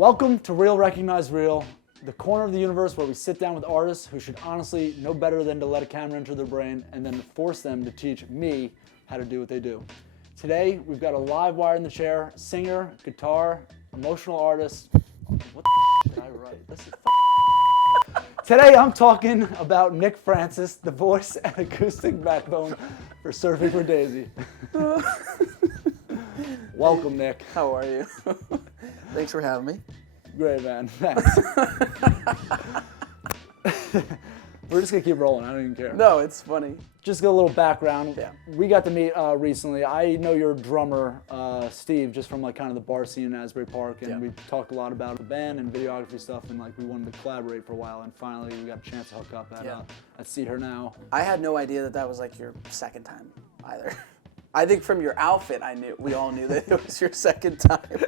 Welcome to Real Recognize Real, the corner of the universe where we sit down with artists who should honestly know better than to let a camera enter their brain and then to force them to teach me how to do what they do. Today, we've got a live wire in the chair, singer, guitar, emotional artist. What the did I write? This is Today, I'm talking about Nick Francis, the voice and acoustic backbone for Surfing for Daisy. Welcome, Nick. How are you? Thanks for having me. Great, man. Thanks. We're just gonna keep rolling. I don't even care. No, it's funny. Just get a little background. Yeah. We got to meet recently. I know your drummer, Steve, just from like kind of the bar scene in Asbury Park, and we talked a lot about the band and videography stuff, and like we wanted to collaborate for a while, and finally we got a chance to hook up at See Her Now. I had no idea that was like your second time either. I think from your outfit, we all knew that it was your second time,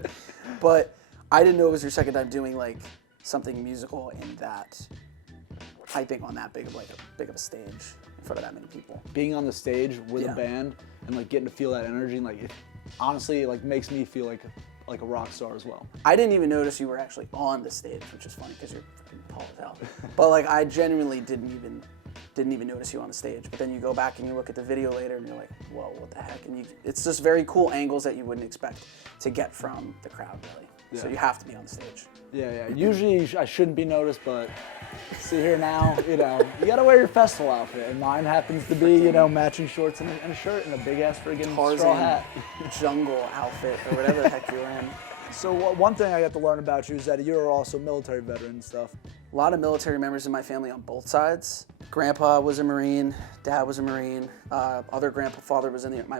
but I didn't know it was your second time doing like something musical in that. I think on that big of a stage in front of that many people. Being on the stage with a band and like getting to feel that energy, and like it honestly like makes me feel like a rock star as well. I didn't even notice you were actually on the stage, which is funny because you're freaking tall as hell. But like I genuinely didn't even notice you on the stage. But then you go back and you look at the video later and you're like, whoa, what the heck? And it's just very cool angles that you wouldn't expect to get from the crowd, really. Yeah. So you have to be on the stage. Yeah. Usually I shouldn't be noticed, but See Here Now, you gotta wear your festival outfit. And mine happens to be, matching shorts and a shirt and a big ass friggin' straw hat. Jungle outfit or whatever the heck you're in. So one thing I got to learn about you is that you're also military veteran and stuff. A lot of military members in my family on both sides. Grandpa was a Marine, Dad was a Marine, my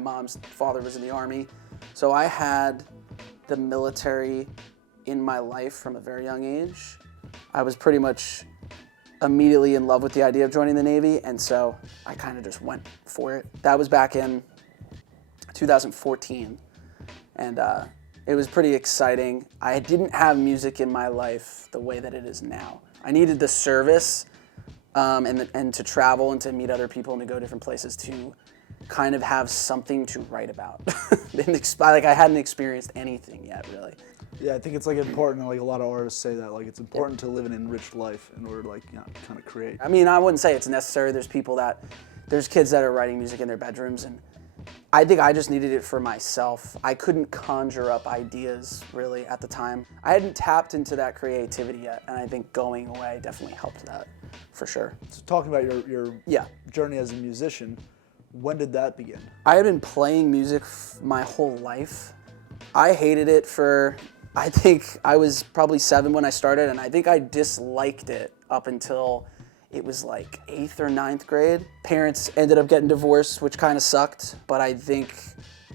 mom's father was in the Army. So I had the military in my life from a very young age. I was pretty much immediately in love with the idea of joining the Navy, and so I kind of just went for it. That was back in 2014, and it was pretty exciting. I didn't have music in my life the way that it is now. I needed the service and to travel and to meet other people and to go different places to kind of have something to write about. Like I hadn't experienced anything yet, really. Yeah, I think it's like important. Like a lot of artists say that, like it's important to live an enriched life in order to like kind of create. I mean, I wouldn't say it's necessary. There's kids that are writing music in their bedrooms, and I think I just needed it for myself. I couldn't conjure up ideas really at the time. I hadn't tapped into that creativity yet, and I think going away definitely helped that for sure. So talking about your journey as a musician, when did that begin? I had been playing music my whole life. I hated it I think I was probably 7 when I started, and I think I disliked it up until it was like 8th or 9th grade. Parents ended up getting divorced, which kind of sucked, but I think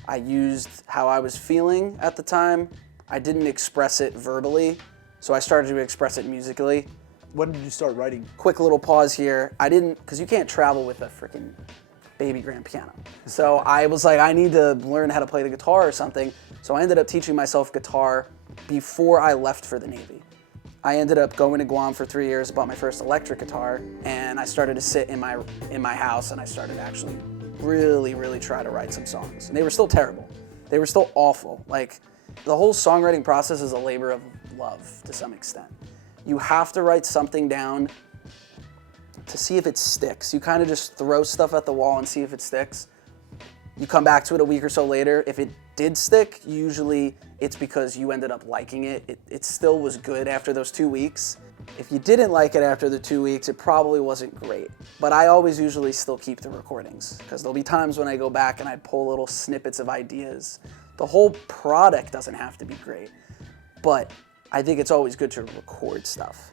I used how I was feeling at the time. I didn't express it verbally, so I started to express it musically. When did you start writing? Quick little pause here. Because you can't travel with a freaking baby grand piano. So I was like, I need to learn how to play the guitar or something. So I ended up teaching myself guitar before I left for the Navy. I ended up going to Guam for 3 years, bought my first electric guitar, and I started to sit in my house and I started to actually really, really try to write some songs. And they were still terrible. They were still awful. Like, the whole songwriting process is a labor of love to some extent. You have to write something down to see if it sticks. You kind of just throw stuff at the wall and see if it sticks. You come back to it a week or so later. If it did stick, usually it's because you ended up liking it. It still was good after those 2 weeks. If you didn't like it after the 2 weeks, it probably wasn't great. But I always usually still keep the recordings because there'll be times when I go back and I pull little snippets of ideas. The whole product doesn't have to be great, but I think it's always good to record stuff.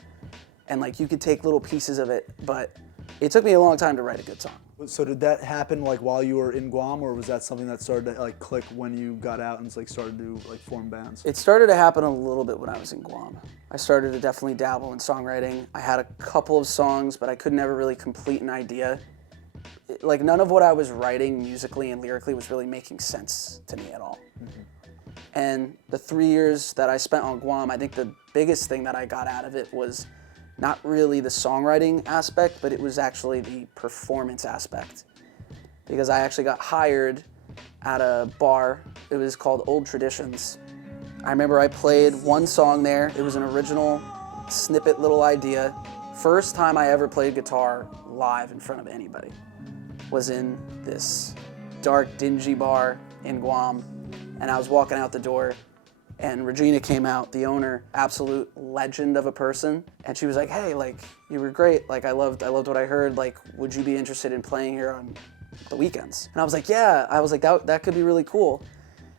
And like you could take little pieces of it, but it took me a long time to write a good song. So did that happen like while you were in Guam, or was that something that started to like click when you got out and like started to like form bands? It started to happen a little bit when I was in Guam. I started to definitely dabble in songwriting. I had a couple of songs, but I could never really complete an idea. Like none of what I was writing musically and lyrically was really making sense to me at all. Mm-hmm. And the 3 years that I spent on Guam, I think the biggest thing that I got out of it was not really the songwriting aspect, but it was actually the performance aspect. Because I actually got hired at a bar. It was called Old Traditions. I remember I played one song there. It was an original snippet little idea. First time I ever played guitar live in front of anybody was in this dark, dingy bar in Guam. And I was walking out the door, and Regina came out, the owner, absolute legend of a person. And she was like, hey, like, you were great. Like, I loved what I heard. Like, would you be interested in playing here on the weekends? And I was like, yeah. I was like, that could be really cool.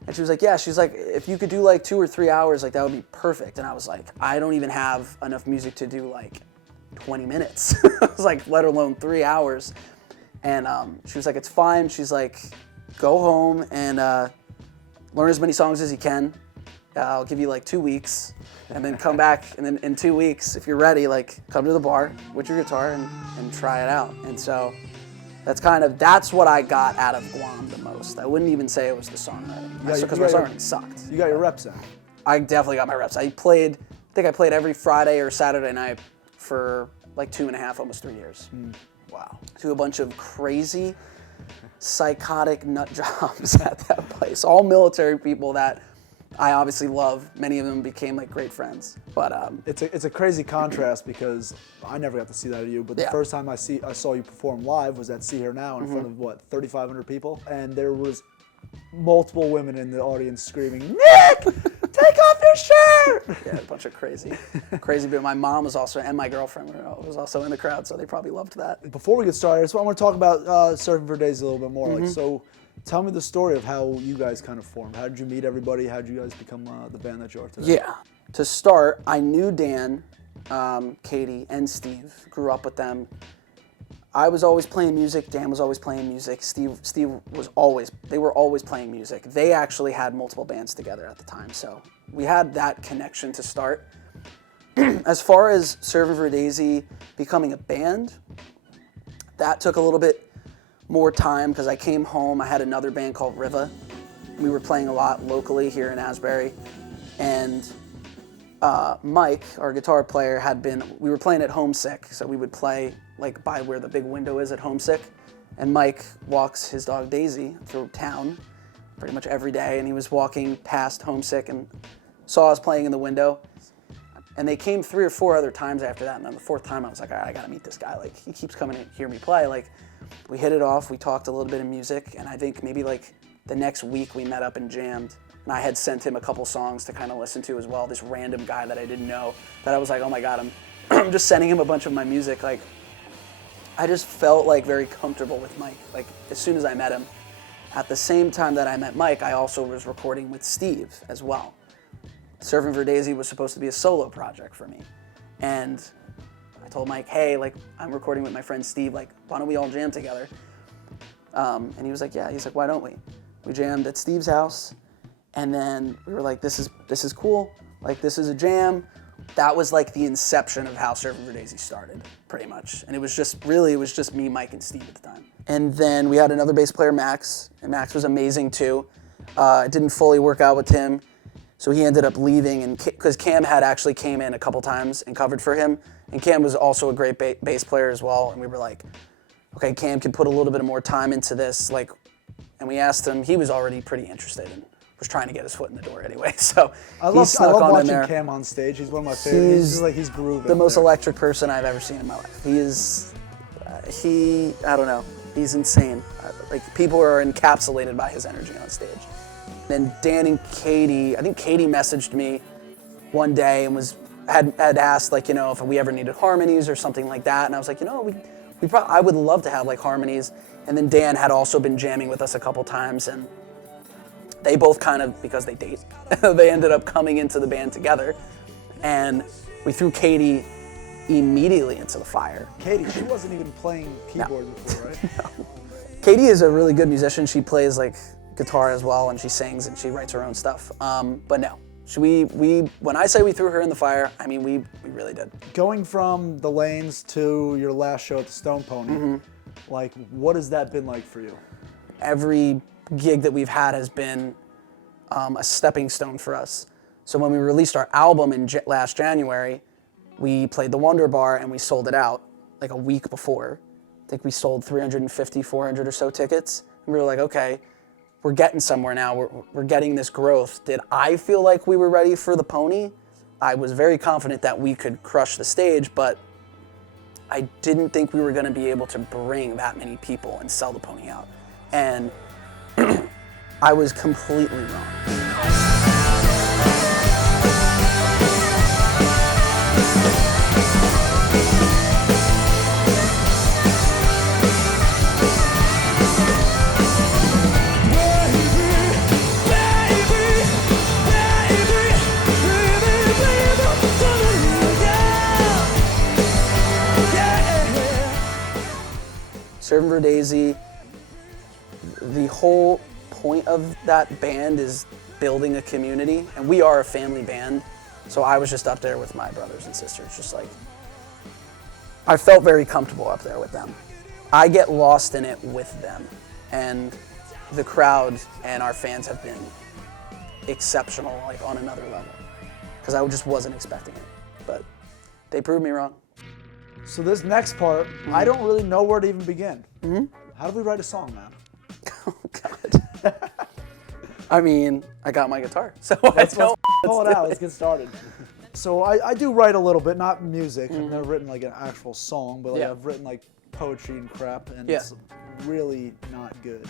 And she was like, yeah. She's like, if you could do like 2 or 3 hours, like that would be perfect. And I was like, I don't even have enough music to do like 20 minutes. I was like, let alone 3 hours. And she was like, it's fine. She's like, go home and learn as many songs as you can. I'll give you like 2 weeks, and then come back, and then in 2 weeks, if you're ready, like come to the bar with your guitar and try it out. And so that's what I got out of Guam the most. I wouldn't even say it was the songwriting, because my songwriting sucked. You got your reps in. I definitely got my reps. I think I played every Friday or Saturday night for like 2.5, almost 3 years. Wow. To a bunch of crazy, psychotic nut jobs at that place. All military people that I obviously love. Many of them became like great friends. But it's a crazy contrast because I never got to see that of you. But the first time I saw you perform live was at See Here Now in front of 3,500 people, and there was multiple women in the audience screaming, "Nick, take off your shirt!" Yeah, a bunch of crazy. But my mom was also, and my girlfriend was also in the crowd, so they probably loved that. Before we get started, I want to talk about Surfing for Daisy a little bit more. Like, so tell me the story of how you guys kind of formed. How did you meet everybody? How did you guys become the band that you are today? Yeah. To start, I knew Dan, Katie, and Steve. Grew up with them. I was always playing music. Dan was always playing music. Steve they were always playing music. They actually had multiple bands together at the time, so we had that connection to start. As far as Surfing for Daisy becoming a band, that took a little bit more time because I came home. I had another band called Riva. We were playing a lot locally here in Asbury, and Mike, our guitar player, we were playing at Homesick, so we would play like by where the big window is at Homesick, and Mike walks his dog Daisy through town pretty much every day, and he was walking past Homesick and saw us playing in the window, and they came 3 or 4 other times after that, and on the 4th time I was like, all right, I gotta meet this guy. Like, he keeps coming to hear me play. Like, we hit it off, we talked a little bit of music, and I think maybe like the next week we met up and jammed. And I had sent him a couple songs to kind of listen to as well, this random guy that I didn't know, that I was like, oh my God, I'm just sending him a bunch of my music. Like, I just felt like very comfortable with Mike, like as soon as I met him. At the same time that I met Mike, I also was recording with Steve as well. Surfing for Daisy was supposed to be a solo project for me. And I told Mike, hey, like, I'm recording with my friend Steve, like, why don't we all jam together? And he was like, yeah. He's like, why don't we? We jammed at Steve's house, and then we were like, this is cool. Like, this is a jam. That was like the inception of how Surfing for Daisy started, pretty much. And it was just me, Mike, and Steve at the time. And then we had another bass player, Max, and Max was amazing too. It didn't fully work out with Tim, so he ended up leaving, and because Cam had actually came in a couple times and covered for him, and Cam was also a great bass player as well, and we were like, okay, Cam can put a little bit more time into this, like, and we asked him, he was already pretty interested and was trying to get his foot in the door anyway, so I love watching Cam on stage. He's one of my favorites. He's grooving. The most electric person I've ever seen in my life. He is, I don't know, he's insane. Like, people are encapsulated by his energy on stage. Then Dan and Katie, I think Katie messaged me one day and had asked, like, you know, if we ever needed harmonies or something like that, and I was like, you know, I would love to have like harmonies. And then Dan had also been jamming with us a couple times, and they both kind of, because they date, they ended up coming into the band together, and we threw Katie immediately into the fire. Katie, she wasn't even playing keyboard before, right? No. Katie is a really good musician. She plays like guitar as well, and she sings and she writes her own stuff. But no, when I say we threw her in the fire, I mean we really did. Going from the Lanes to your last show at the Stone Pony, like, what has that been like for you? Every gig that we've had has been a stepping stone for us. So when we released our album in last January, we played the Wonder Bar and we sold it out like a week before. I think we sold 350, 400 or so tickets. And we were like, okay, we're getting somewhere now. We're getting this growth. Did I feel like we were ready for the pony? I was very confident that we could crush the stage, but I didn't think we were going to be able to bring that many people and sell the pony out. And I was completely wrong. Serving for Daisy, the whole point of that band is building a community, and we are a family band, so I was just up there with my brothers and sisters, just like, I felt very comfortable up there with them. I get lost in it with them, and the crowd and our fans have been exceptional, like on another level, because I just wasn't expecting it, but they proved me wrong. So this next part, I don't really know where to even begin. How do we write a song, man? Oh, God. I mean, I got my guitar, so Let's pull it out. Let's get started. So I do write a little bit, not music. I've never written like an actual song, but like Yeah. I've written like poetry and crap, and Yeah. it's really not good.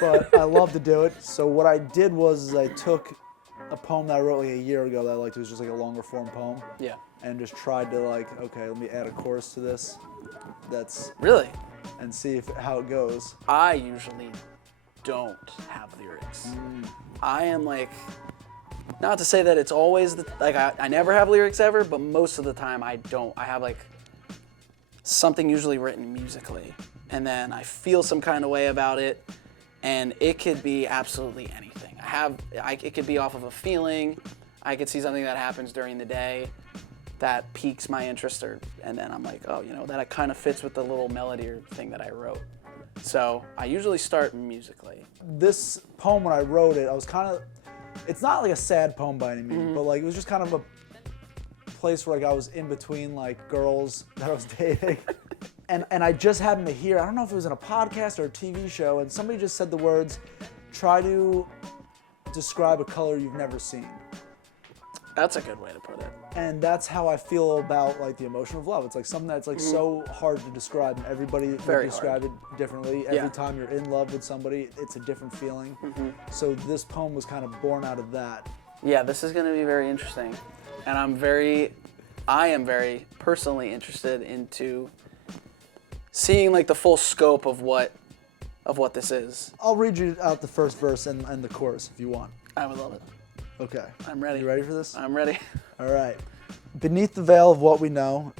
But I love to do it. So what I did was I took a poem that I wrote like a year ago that I liked. It was just like a longer form poem. Yeah. And just tried to like, okay, let me add a chorus to this. Really? And see how it goes. I usually don't have lyrics. I am like, not to say that it's always, I never have lyrics ever, but most of the time I don't. I have like something usually written musically, and then I feel some kind of way about it, and it could be absolutely anything. It could be off of a feeling. I could see something that happens during the day that piques my interest, and then I'm like, oh, you know, that kind of fits with the little melody or thing that I wrote. So I usually start musically. This poem, when I wrote it, I was kind of, it's not like a sad poem by any means, but like it was just kind of a place where like I was in between like girls that I was dating. and I just happened to hear, I don't know if it was in a podcast or a TV show, and somebody just said the words, try to describe a color you've never seen. That's a good way to put it. And that's how I feel about like the emotion of love. It's like something that's like so hard to describe, and everybody Very would describe it differently. Every Yeah. time you're in love with somebody, it's a different feeling. So this poem was kind of born out of that. Yeah, this is going to be very interesting, and I am very personally interested into seeing like the full scope of what this is. I'll read you out the first verse and the chorus if you want. I would love it. Okay. I'm ready. You ready for this? I'm ready. All right. Beneath the veil of what we know,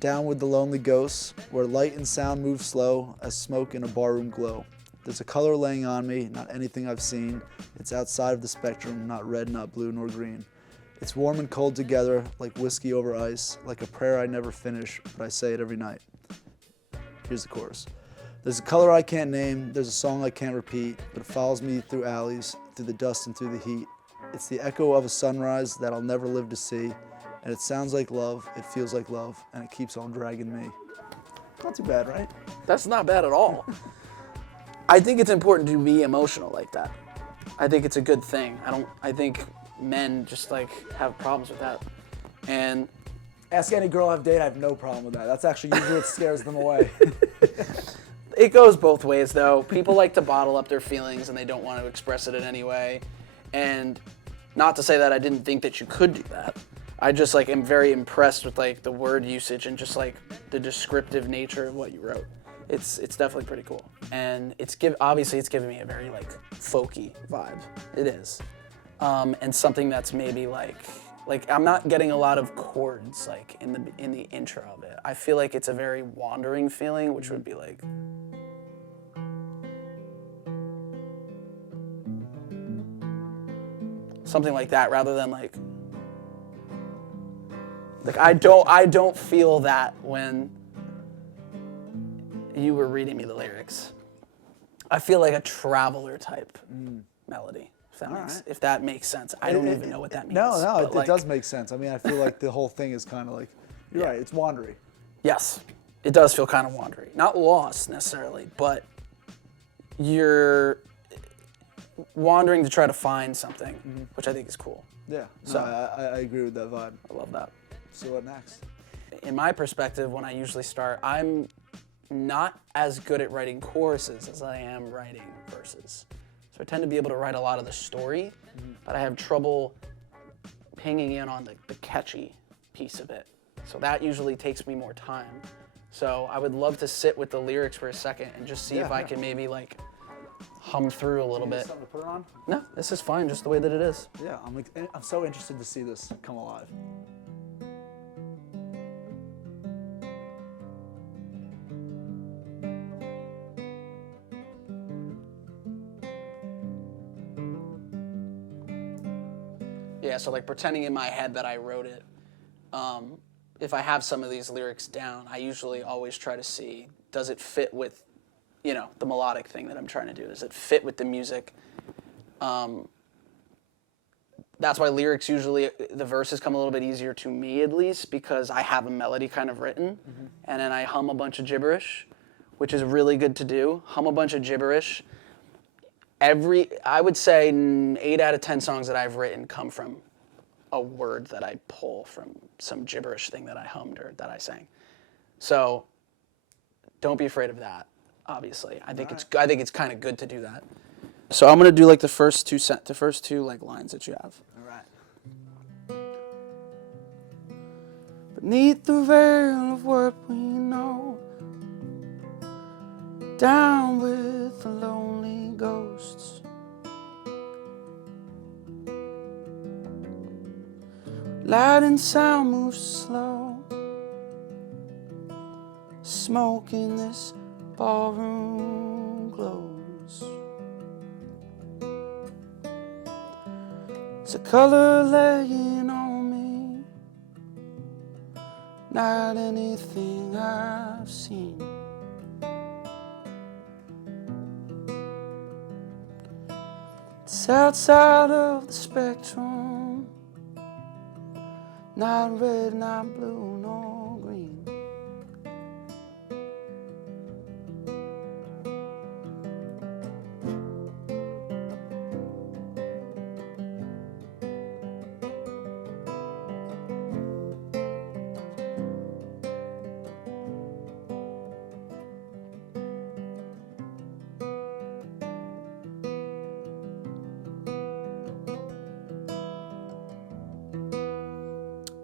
down with the lonely ghosts, where light and sound move slow as smoke in a barroom glow. There's a color laying on me, not anything I've seen. It's outside of the spectrum, not red, not blue, nor green. It's warm and cold together, like whiskey over ice, like a prayer I never finish, but I say it every night. Here's the chorus. There's a color I can't name, there's a song I can't repeat, but it follows me through alleys, through the dust and through the heat. It's the echo of a sunrise that I'll never live to see, and it sounds like love, it feels like love, and it keeps on dragging me. Not too bad, right? That's not bad at all. I think it's important to be emotional like that. I think it's a good thing. I think men just like have problems with that. And Ask any girl I've dated, I have no problem with that. That's actually usually what scares them away. it goes both ways though. People like to bottle up their feelings and they don't want to express it in any way. And not to say that I didn't think that you could do that. I just like am very impressed with like the word usage and just like the descriptive nature of what you wrote. It's definitely pretty cool. And obviously it's giving me a very like folky vibe. It is. And something that's maybe like I'm not getting a lot of chords like in the intro of it. I feel like it's a very wandering feeling, which would be like something like that rather than like I don't feel that when you were reading me the lyrics. I feel like a traveler type melody. If that makes sense. I don't even know what that means. No, but it does make sense. I mean, I feel like the whole thing is kind of like, you're right, it's wandery. Yes, it does feel kind of wandery. Not lost necessarily, but wandering to try to find something, which I think is cool. Yeah. So- I agree with that vibe. I love that. So what next? In my perspective, when I usually start, I'm not as good at writing choruses as I am writing verses. So I tend to be able to write a lot of the story, but I have trouble pinging in on the catchy piece of it. So that usually takes me more time. So I would love to sit with the lyrics for a second and just see if I can maybe like hum through a little bit. Something to put it on? No, this is fine just the way that it is. Yeah, I'm so interested to see this come alive. Yeah, so like pretending in my head that I wrote it. If I have some of these lyrics down, I usually always try to see, does it fit with, you know, the melodic thing that I'm trying to do? Does it fit with the music? That's why lyrics usually, the verses come a little bit easier to me at least, because I have a melody kind of written, and then I hum a bunch of gibberish, which is really good to do. Hum a bunch of gibberish. I would say 8 out of 10 songs that I've written come from a word that I pull from some gibberish thing that I hummed or that I sang. So don't be afraid of that, obviously. I think it's kind of good to do that. So I'm gonna do like the first two like lines that you have. All right. Beneath the veil of what we know, down with the lonely ghosts. Light and sound move slow, smoke in this ballroom glows. It's a color laying on me, not anything I've seen. It's outside of the spectrum, not red, not blue, nor green.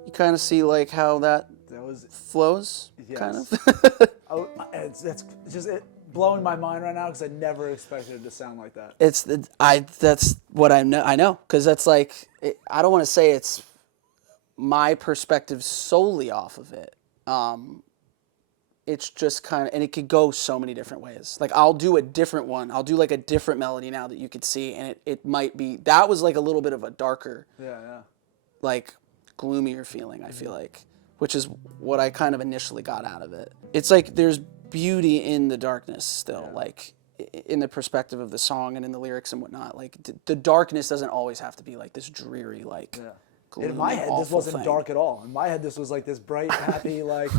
You kind of see like how that was flows, yes. kind of. Oh, it's just blowing my mind right now because I never expected it to sound like that. That's what I know, because that's like, I don't want to say it's my perspective solely off of it. It's just kind of, and it could go so many different ways. Like I'll do a different one. I'll do like a different melody now that you could see, and it might be, that was like a little bit of a darker, like gloomier feeling, I feel like, which is what I kind of initially got out of it. It's like there's beauty in the darkness still, like in the perspective of the song and in the lyrics and whatnot. Like the darkness doesn't always have to be like this dreary, like gloomy, in my head, this wasn't dark at all. In my head, this was like this bright, happy, like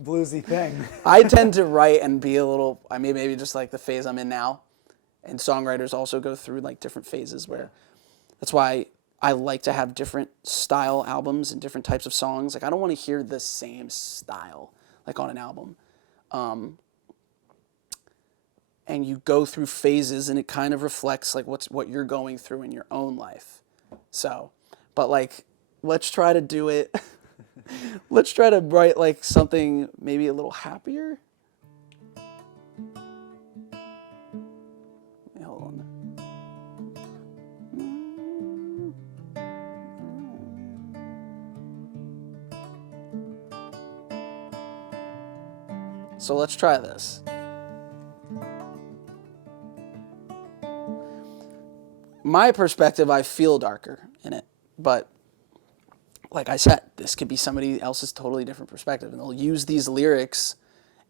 bluesy thing. I tend to write and be a little, I mean, maybe just like the phase I'm in now. And songwriters also go through like different phases where that's why I like to have different style albums and different types of songs. Like I don't want to hear the same style like on an album. And you go through phases and it kind of reflects like what you're going through in your own life. So, but like, let's try to do it. Let's try to write like something maybe a little happier. Hold on. So let's try this. My perspective, I feel darker in it, but like I said, this could be somebody else's totally different perspective, and they'll use these lyrics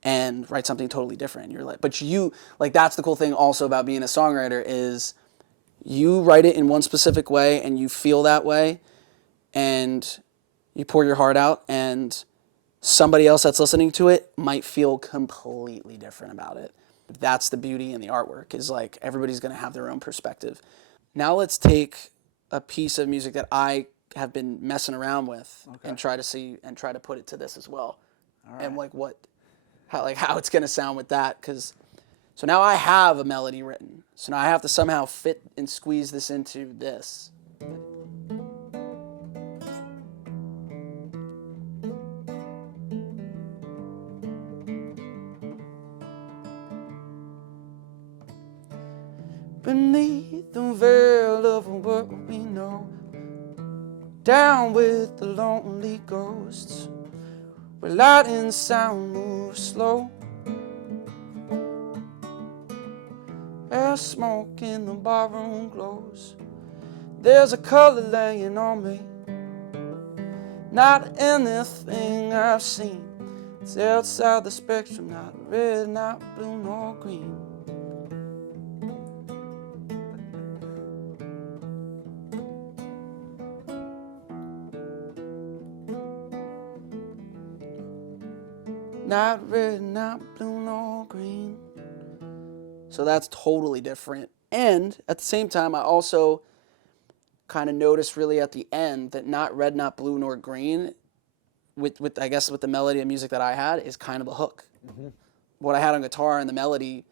and write something totally different. You're like, but you, like, that's the cool thing also about being a songwriter is you write it in one specific way and you feel that way and you pour your heart out, and somebody else that's listening to it might feel completely different about it. That's the beauty in the artwork, is like everybody's going to have their own perspective. Now let's take a piece of music that I have been messing around with and try to put it to this as well. And like how it's going to sound with that. So now I have a melody written. So now I have to somehow fit and squeeze this into this. Beneath the veil of what we know, down with the lonely ghosts, where light and sound move slow. There's smoke in the barroom glows. There's a color laying on me. Not anything I've seen. It's outside the spectrum, not red, not blue, nor green. Not red, not blue, nor green. So that's totally different. And at the same time, I also kind of noticed really at the end that not red, not blue, nor green, with I guess with the melody and music that I had, is kind of a hook. Mm-hmm. What I had on guitar and the melody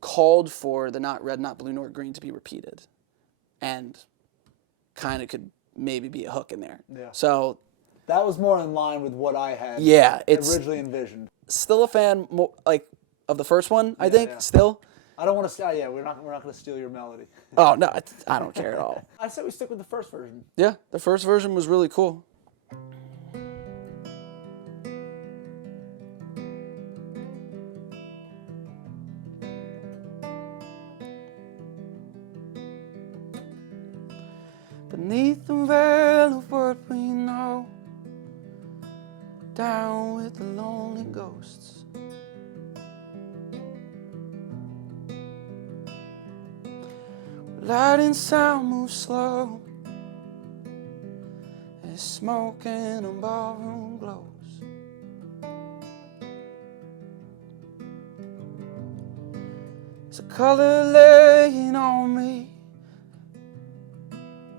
called for the not red, not blue, nor green to be repeated. And kind of could maybe be a hook in there. Yeah. So that was more in line with what I had originally envisioned. Still a fan of the first one, I think, still. I don't want to say, we're not going to steal your melody. Oh, no, I don't care at all. I said we stick with the first version. Yeah, the first version was really cool. Beneath the veil of what we know, down with the lonely ghosts. Light and sound move slow. There's smoke in a ballroom glows. It's a color laying on me.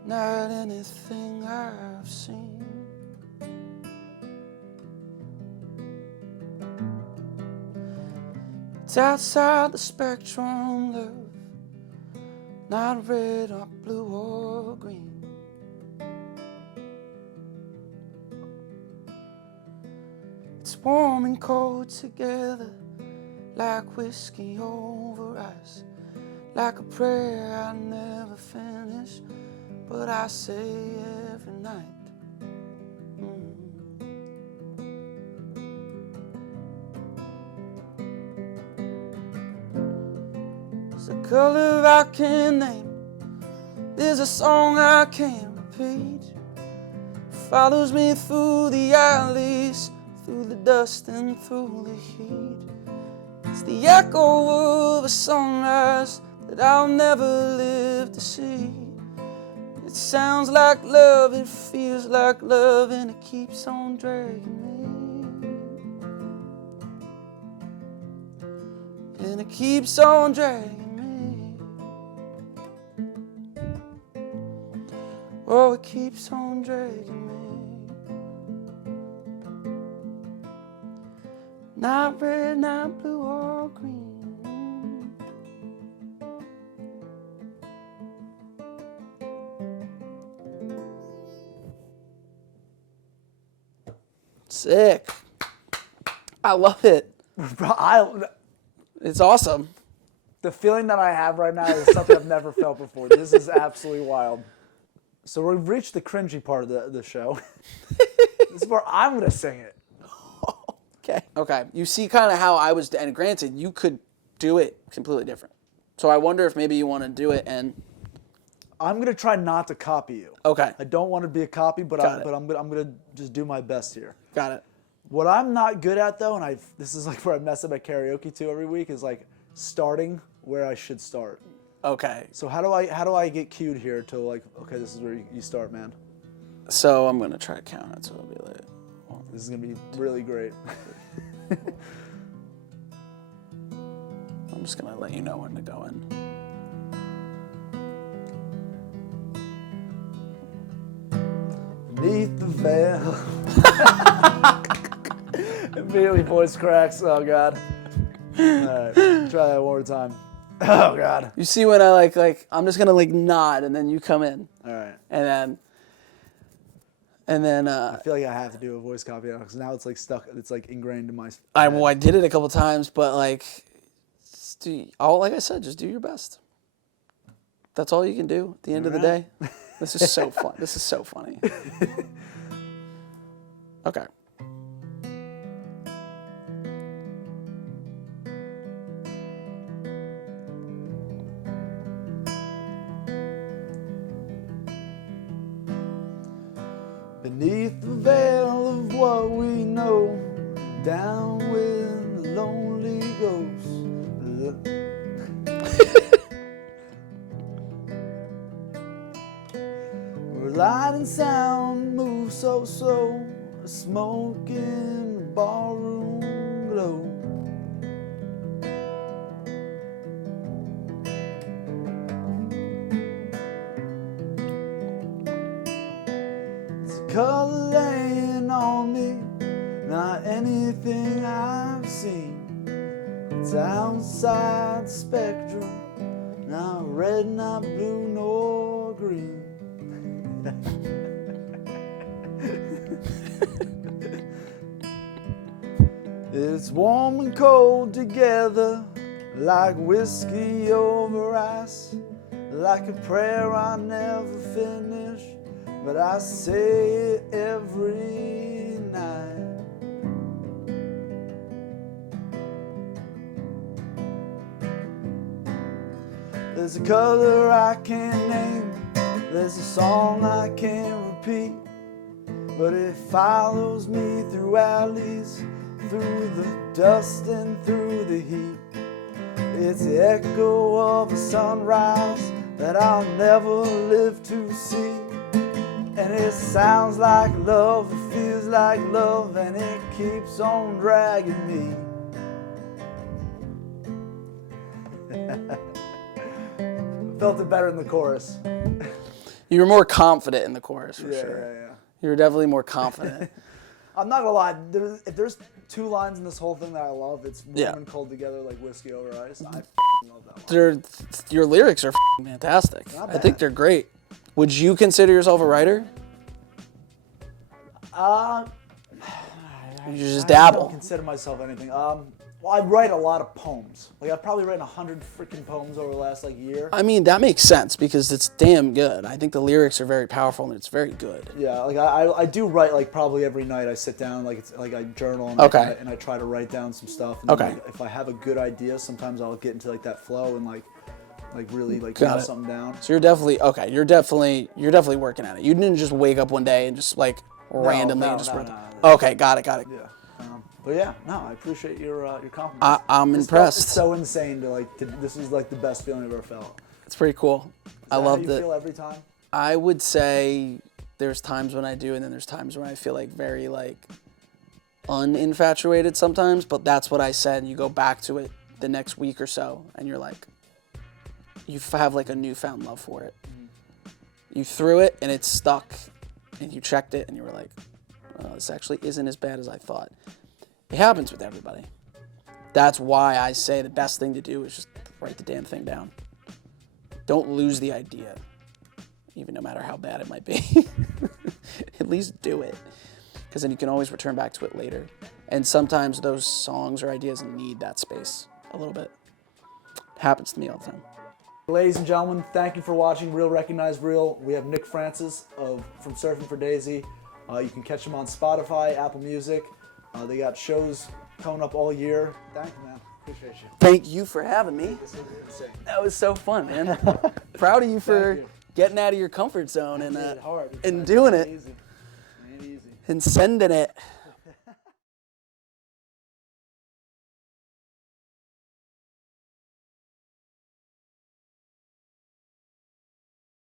Not anything I've seen. It's outside the spectrum, love. Not red or blue or green. It's warm and cold together, like whiskey over ice, like a prayer I never finish, but I say every night. There's a color I can name, there's a song I can't repeat. Follows me through the alleys, through the dust and through the heat. It's the echo of a sunrise that I'll never live to see. It sounds like love, it feels like love, and it keeps on dragging me. And it keeps on dragging me. Oh, it keeps on dragging me. Not red, not blue or green. Sick. I love it. It's awesome. The feeling that I have right now is something I've never felt before. This is absolutely wild. So we've reached the cringy part of the show. This is where I'm going to sing it. Okay. You see kind of how I was, and granted, you could do it completely different. So I wonder if maybe you want to do it and... I'm going to try not to copy you. Okay. I don't want to be a copy, but I'm going to just do my best here. Got it. What I'm not good at, though, and this is like where I mess up at karaoke too every week, is like starting where I should start. Okay. So how do I get cued here to like, okay, this is where you start, man? So I'm going to try to count it, so it'll be like... This is going to be really great. I'm just gonna let you know when to go in. Beneath the veil. Immediately voice cracks. Oh God. Alright, try that one more time. Oh God. You see when I like I'm just gonna like nod and then you come in. Alright. And then I feel like I have to do a voice copy now because now it's like stuck. It's like ingrained in my. I did it a couple times, but like, like I said, just do your best. That's all you can do at the end of the day. This is so fun. This is so funny. Okay. Beneath the veil of what we know, down with the lonely ghost. Where light and sound move so slow, a smoke in the barroom glow. Color laying on me, not anything I've seen. It's outside the spectrum, not red, not blue, nor green. It's warm and cold together, like whiskey over ice, like a prayer I never finish, but I say it every night. There's a color I can't name, there's a song I can't repeat, but it follows me through alleys, through the dust and through the heat. It's the echo of a sunrise that I'll never live to see. And it sounds like love, it feels like love, and it keeps on dragging me. Felt it better in the chorus. You were more confident in the chorus for Yeah, sure. yeah, yeah. You were definitely more confident. I'm not gonna lie, if there's two lines in this whole thing that I love, it's warm Yeah. and cold together like whiskey over ice. I love that one. Your lyrics are fantastic. Not I think bad. they're great. Would you consider yourself a writer? You just I dabble. don't consider myself anything. Well, I write a lot of poems. Like I've probably written 100 freaking poems over the last like year. I mean, that makes sense because it's damn good. I think the lyrics are very powerful and it's very good. Yeah, like I do write like probably every night. I sit down like it's like I journal and, Okay. and I try to write down some stuff. And Okay. then, like, if I have a good idea, sometimes I'll get into like that flow and like really like Got nail it. something down. So you're definitely okay. You're definitely working at it. You didn't just wake up one day and just like randomly no, just no, wrote no, that. no. Okay, got it. Yeah. But yeah, no, I appreciate your compliment. I'm This impressed. It's so insane to this is like the best feeling I've ever felt. It's pretty cool. I love How you that. feel every time? I would say there's times when I do, and then there's times when I feel like very like uninfatuated sometimes. But that's what I said. And you go back to it the next week or so, and you're like, you have like a newfound love for it. You threw it, and it's stuck, and you checked it, and you were like, oh, this actually isn't as bad as I thought. It happens with everybody. That's why I say the best thing to do is just write the damn thing down. Don't lose the idea, even no matter how bad it might be. At least do it, because then you can always return back to it later. And sometimes those songs or ideas need that space a little bit. It happens to me all the time. Ladies and gentlemen, thank you for watching Real Recognize Real. We have Nick Francis from Surfing for Daisy. You can catch him on Spotify, Apple Music. They got shows coming up all year. Thank you, man. Appreciate you. Thank you for having me. This is insane. That was so fun, man. Proud of you for you. getting out of your comfort zone and It's hard. It's and not doing it easy. Ain't easy. and sending it.